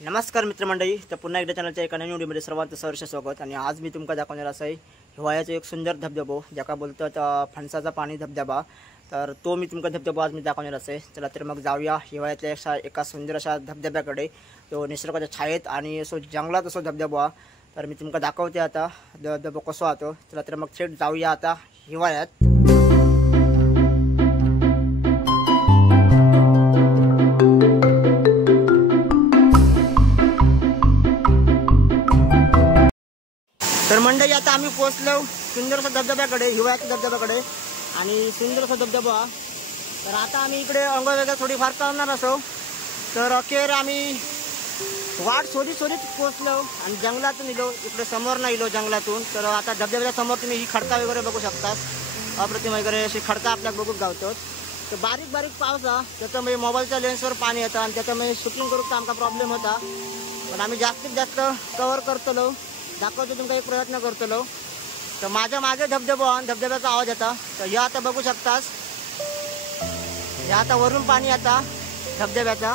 नमस्कार मित्रमंडळी, तर पुन्हा एकदा चॅनलच्या एका नवीन व्हिडिओमध्ये सर्वांचं सहर्ष स्वागत। आणि आज मी तुमका दाखवणार असं आहे हिवाळ्याचा एक सुंदर धबधबो ज्याका बोलतात फणसाचा पाणी धबधबा। तर तो मी तुमका धबधबा आज मी दाखवणार आहे। चला तर मग जाऊया हिवाळ्यातल्या एका सुंदर अशा धबधब्याकडे। तो निसर्गाच्या छायेत आणि असो जंगलात असो धबधबा। तर मी तुमका दाखवते आता धबधबा कसो आतो। चला तर मग थेट जाऊया आता हिवाळ्यात। तर मंडळी आता आम्ही पोहोचलो सुंदरसा धबधब्याकडे, हिवाळ्याच्या धबधब्याकडे आणि सुंदरसा धबधबा। तर आता आम्ही इकडे अंघोळ वगैरे थोडीफार करणार असो। तर अखेर आम्ही वाट शोधित पोहोचलो आणि जंगलातून इलो, इकडे समोर नाही इलो जंगलातून। तर आता धबधब्याच्या समोर तुम्ही ही खडका वगैरे बघू शकता, अप्रतिम वगैरे अशी खडका आपल्याला बघूक गावतात। तर बारीक बारीक पाऊस हा, त्याच्यामुळे मोबाईलच्या लेन्सवर पाणी येतं आणि त्याच्यामुळे शूटिंग करूक आमचा प्रॉब्लेम होता। पण आम्ही जास्तीत जास्त कव्हर करतलो, दाखवतो तुमका एक प्रयत्न करतलो। तर माझ्या मागे धबधबा आणि धबधब्याचा आवाज येता। तर या आता बघू शकतास, या आता वरून पाणी आता धबधब्याचा।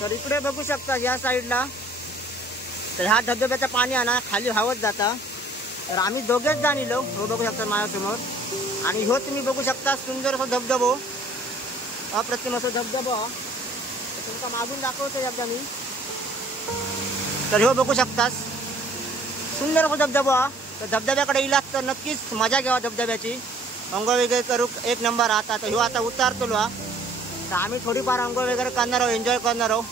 तर इकडे बघू शकता या साईडला, तर ह्या धबधब्याचं पाणी आहे ना खाली वाहत जाता। तर आम्ही दोघेच जाण इलो, हो बघू शकता माझ्यासमोर। आणि हो तुम्ही बघू शकता सुंदर असा धबधबो, अप्रतिम असा धबधबा तुमका मागून दाखवतो एकदा मी। तर हो बघू शकतास सुंदर असा धबधबा। तर धबधब्याकडे इलात तर नक्कीच मजा घ्यावा धबधब्याची, अंघोळ वगैरे करू एक नंबर आता। तर ह्यो आता उतारतो हा, तर आम्ही थोडीफार अंघोळ वगैरे करणार आहोत, एन्जॉय करणार आहोत।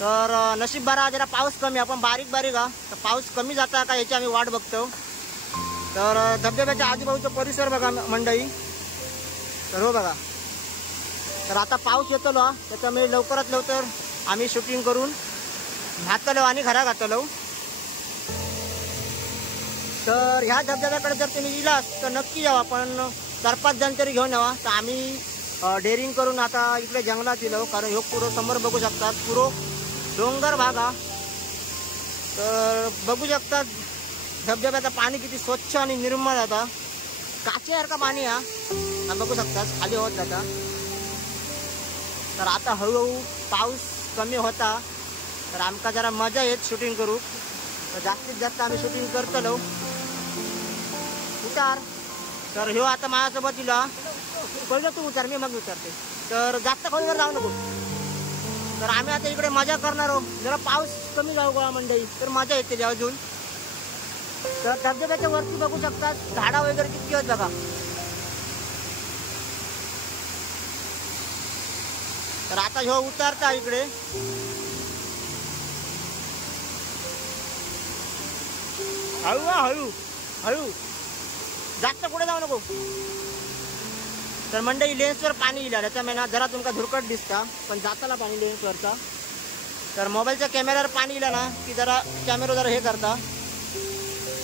तर नशीब बरा जरा पाऊस कमी, आपण बारीक बारीक हा, तर पाऊस कमी जाता का याची आम्ही वाट बघतो। तर धबधब्याच्या आजूबाजूचा परिसर बघा मंडळी, तर हो बघा। तर आता पाऊस येतलो हा, त्याच्यामुळे लवकरात लवकर आम्ही शूटिंग करून घातलो आणि घरा घातलो। तर ह्या धबधब्याकडे जर तुम्ही इलात तर नक्की यावा, पण 4-5 जण तरी घेऊन यावा। तर आम्ही डेअरिंग करून आता इकडे जंगलात इलो, कारण ह्यो पुरो समोर बघू शकतात पुरो डोंगर भाग हा। तर बघू शकतात धबधब्याचं पाणी किती स्वच्छ आणि निर्मळ जाता, काचेसारखा पाणी हा, बघू शकतात खाली होत जाता। तर आता हळूहळू पाऊस कमी होता, तर आमका जरा मजा येत शूटिंग करू। तर जास्तीत जास्त आम्ही शूटिंग करतलो उतार। तर ह्यो आता माझ्यासोबत इला, पहिलं तू उतार मी मग उतरते। तर जास्त खोलीवर जाऊ नको। तर आम्ही आता इकडे मजा करणार आहोत, जरा पाऊस कमी जाऊ गोळा मंडळी, तर मजा येते अजून। तर धबधब्याच्या वरती बघू शकतात झाडा वगैरे किती आहेत बघा। तर आता ह्यो उतारता इकडे, हळू हळू हळू, जास्त पुढे जाऊ नको। तर मंडळी लेन्सवर पाणी इला, त्याच्यामुळे ना जरा तुमका धुरकट दिसता, पण जाताना पाणी लेन्सवरचा। तर मोबाईलच्या कॅमेऱ्यावर पाणी इला ना की जरा कॅमेरा जरा हे करता,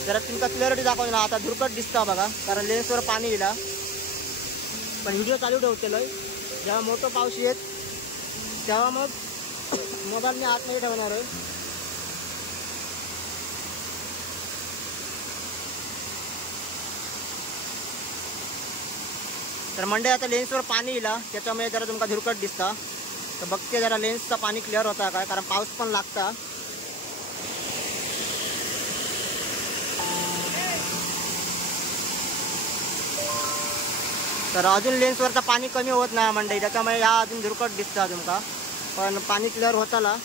जरा तुमका क्लिअरिटी दाखवतो ना। आता धुरकट दिसता बघा, कारण लेन्सवर पाणी इला। पण व्हिडिओ चालू ठेवतेलोय, जेव्हा मोठं पाऊस येत तेव्हा मग मोबाईल मी आतमध्ये ठेवणार आहे। तर मंडळी आता लेन्सवर पाणी इला, त्याच्यामुळे जरा तुमका धुरकट दिसता। तर बघते जरा लेन्सचा पाणी क्लिअर होता काय, कारण पाऊस पण लागता। तर अजून लेन्सवरचा पाणी कमी होत नाही मंडळी, त्याच्यामुळे या अजून धुरकट दिसता तुमका, पण पाणी क्लिअर होताला।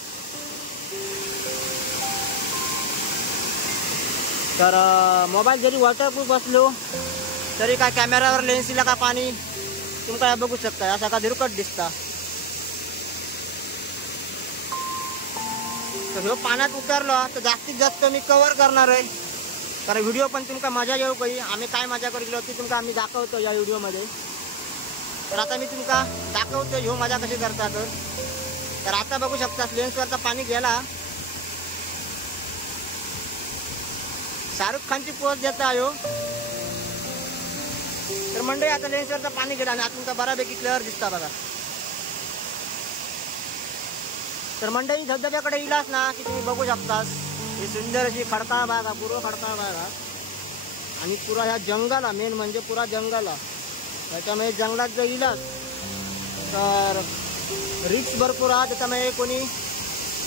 तर मोबाईल जरी वॉटरप्रूफ असलो तरी काय कॅमेरावर लेन्स इला का पाणी तुमका बघू शकता, असा का धुरकट दिसता। तर ह्यो पाण्यात उतरलो तर जास्तीत जास्त मी कव्हर करणार आहे, कारण व्हिडिओ पण तुमका मजा येऊ काही, आम्ही काय मजा करू ती तुमका आम्ही दाखवतो या व्हिडिओमध्ये। तर आता मी तुमका दाखवतो ह्यो मजा कशी करतात। तर आता बघू शकता लेन्सवरचा पाणी गेला, शाहरुख खानची पोज देता ह्यो। तर मंडळी आता लेन्सवरचं पाणी गेला आणि आता तुमचा बऱ्यापैकी क्लिअर दिसता बघा। तर मंडळी धबधब्याकडे इलास ना की तुम्ही बघू शकतास ही सुंदर अशी खडकाळ भाग हा, पूर्ण खडकाळ भाग हा। आणि पुरा ह्या जंगला मेन म्हणजे पुरा जंगला, त्याच्यामुळे जंगलात जर इलास तर रिक्स भरपूर हा, त्याच्यामुळे कोणी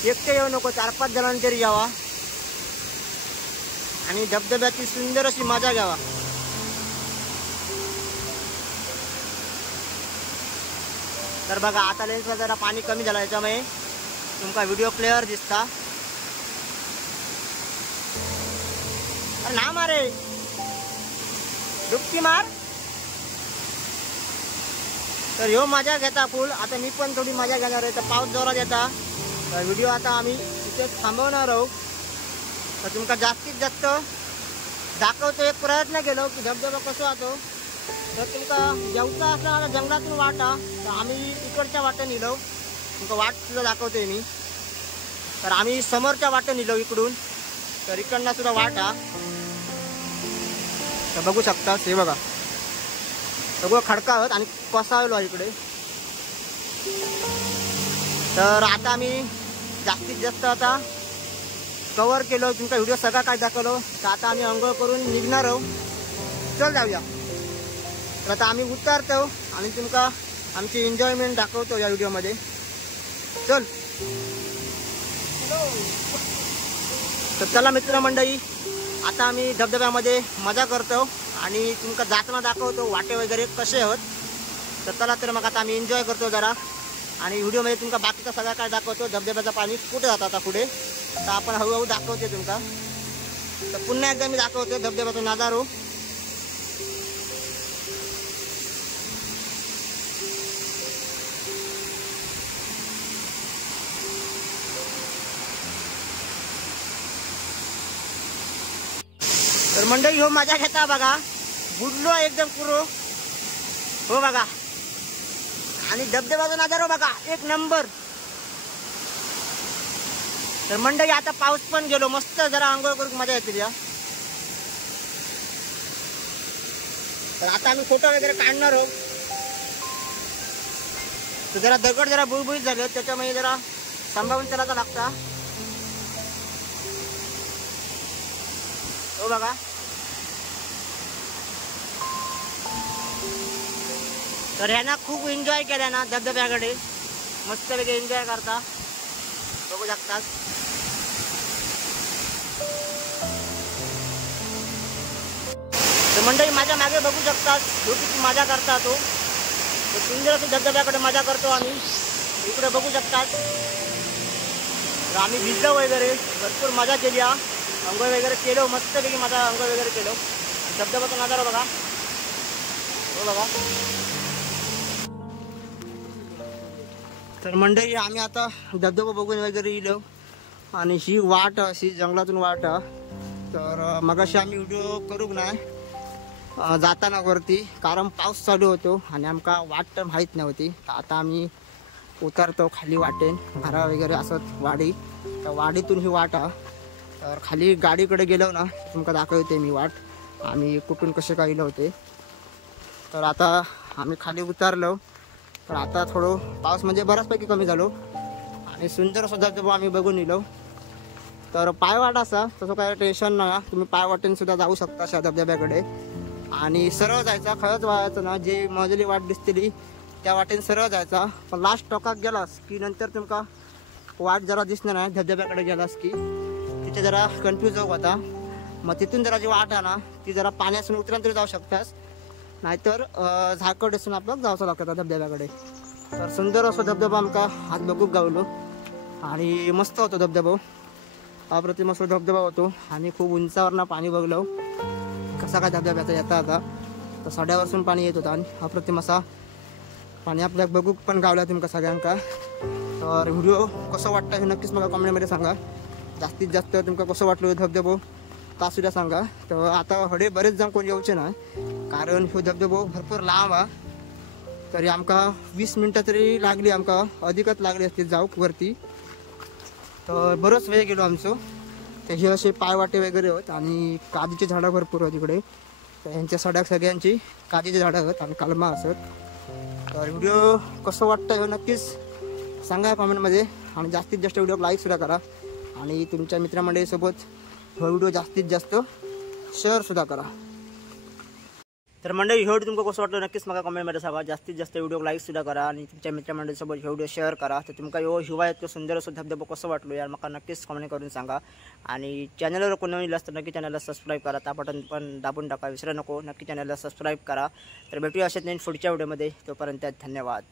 एकटे येऊ नको, 4-5 जणांनी तरी यावा आणि धबधब्याची सुंदर अशी मजा घ्यावा. तर बघा आता लेन्सला जरा पाणी कमी झालं, याच्यामुळे तुमका व्हिडिओ क्लिअर दिसता. अरे ना मारे, डुबकी मार. तर ह्यो मजा घेता फुल. आता मी पण थोडी मजा घेणार आहे. तर पाऊस जोरात येता, तर व्हिडिओ आता आम्ही इथे थांबवणार आहोत. तर तुमका जास्तीत जास्त दाखवतो, एक प्रयत्न केलो की धबधबा कसो होतो. तर तुमका जेवता असला जंगलातून वाटा, तर आम्ही इकडच्या वाटेने निलो. तुमका वाट सुद्धा दाखवतोय मी. तर आम्ही समोरच्या वाटेने निलो इकडून, तर इकडनं सुद्धा वाटा. तर बघू शकता, हे बघा सगळं खडका आहोत आणि कोसळलो इकडे. तर आता आम्ही जास्तीत जास्त आता कव्हर केलो, तुमचा व्हिडिओ सगळा काय दाखवलो. तर आता आम्ही अंघोळ करून निघणार आहोत. चल जाऊया. तर आता आम्ही उतरतो आणि तुमका आमची एन्जॉयमेंट दाखवतो या व्हिडिओमध्ये. चल. तर चला मित्रमंडळी, आता आम्ही धबधब्यामध्ये मजा करतो आणि तुमका जाताना दाखवतो वाटे वगैरे कसे आहोत. तर चला, तर मग आता आम्ही एन्जॉय करतो जरा आणि व्हिडिओमध्ये तुमका बाकीचा सगळा काय दाखवतो. धबधब्याचं पाणी कुठे जातं आता पुढे, तर आपण हळूहळू दाखवते तुमका. तर पुन्हा एकदा मी दाखवतो धबधब्याचा नजारो. तर मंडळी हो मजा घेता बघा, बुडलो एकदम पुरो हो बघा. आणि धबधब्याचा नजारा बघा, एक नंबर. तर मंडळी आता पाऊस पण गेलो, मस्त जरा आंघोळ करून मजा येते या. तर आता आम्ही फोटो वगैरे काढणार आहोत. तर जरा दगड जरा बुळबुळीत झाले, त्याच्यामुळे जरा सांभाळून चालायला लागता. हो बघा. तर ह्यांना खूप एन्जॉय केला ना धबधब्याकडे, मस्तपैकी एन्जॉय करता, बघू शकतात. तर मंडळी माझ्या मागे बघू शकतात, जो किती मजा करता तो. सुंदर असं धबधब्याकडे मजा करतो आम्ही. इकडे बघू शकतात. तर आम्ही भिजलो वगैरे, भरपूर मजा केली. अंघोळ वगैरे केलो, मस्तपैकी माझा अंघोळ वगैरे केलो. धबधब्याचा नजारा बघा, हो बघा. तर मंडळी आम्ही आता धबधबा बघून वगैरे येलो आणि ही वाट अशी जंगलातून वाट. तर मगाशी आम्ही व्हिडिओ करूक नाही जाताना वरती, कारण पाऊस चालू होतो आणि आमका वाट माहीत नव्हती. तर आता आम्ही उतरतो खाली वाटेन, घरा वगैरे असत वाडी. तर वाडीतून ही वाट. तर खाली गाडीकडे गेलो ना तुमका दाखवते मी वाट, आम्ही कुठून कसे काय गेलो होते. तर आता आम्ही खाली उतरलो. तर आता थोडं पाऊस म्हणजे बऱ्याचपैकी कमी झालो आणि सुंदर सुद्धा धबधबा आम्ही बघून येलो. तर पायवाट असा, तसं काय टेन्शन नाही, तुम्ही पायवाटेने सुद्धा जाऊ शकता अशा धबधब्याकडे. आणि सरळ जायचा, खरंच व्हायचं ना, जे मजली वाट दिसतेली त्या वाटेने सरळ जायचा. पण लास्ट टोकात गेलास की नंतर तुमका वाट जरा दिसणार नाही. धबधब्याकडे गेलास की तिथे जरा कन्फ्यूज होऊ होता. मग तिथून जरा जी वाट आहे ना ती जरा पाण्यातून उतरून तरी जाऊ शकतास, नाहीतर झाकड असून आपल्याला जावं लागतं धबधब्याकडे. तर सुंदर असं धबधबा आमका आज बघूक गावलो आणि मस्त होतो धबधबा. अप्रतिम असं धबधबा होतो आणि खूप उंचावरनं पाणी बघलो कसा काय धबधब्याचा येता आता. तर सड्यावरसून पाणी येत होतं आणि अप्रतिम असा पाणी आपल्याला बघूक पण गावला तुमका सगळ्यांका. तर व्हिडिओ कसं वाटतं हे नक्कीच मला कमेंटमध्ये सांगा. जास्तीत जास्त तुमका कसं वाटलं धबधबो ता सुद्धा सांगा. तर आता हडे बरेच जण कोण येऊचे ना, कारण हो धबधबो भरपूर लांब आहे. तरी आमका 20 मिनटं तरी लागली, आमका अधिकच लागली असते जाऊक वरती. तर बरंच वेळ गेलो आमचं. तर हे असे पायवाटे वगैरे होत आणि काजीचे झाडं भरपूर आहेत इकडे. तर ह्यांच्या सड्याक सगळ्यांची काजीचे झाडं आहेत आणि कलमा असत. तर व्हिडिओ कसं वाटतं हे नक्कीच सांगा कमेंटमध्ये आणि जास्तीत जास्त व्हिडिओ लाईकसुद्धा करा आणि तुमच्या मित्रमंडळीसोबत हा व्हिडिओ जास्तीत जास्त शेअरसुद्धा करा. तर मंडळी व्हिडिओ तुमका कसं वाटलं नक्कीच मला कमेंटमध्ये सांगा. जास्तीत जास्त व्हिडिओ लाईक सुद्धा करा आणि तुमच्या मित्रमंडळीसोबत व्हिडिओ शेअर करा. तर तुमका हिवाळ्यात इतकं सुंदर असं धबधबा कसं वाटलो यार मला नक्कीच कमेंट करून सांगा. आणि चॅनलवर कोणी नवीन असतं नक्की चॅनलला सबस्क्राईब करा. त्या बटन पण दाबून टाका विसरू नको. नक्की चॅनलला सबस्क्राईब करा. तर भेटूया अशाच नवीन पुढच्या व्हिडिओमध्ये. तोपर्यंत धन्यवाद.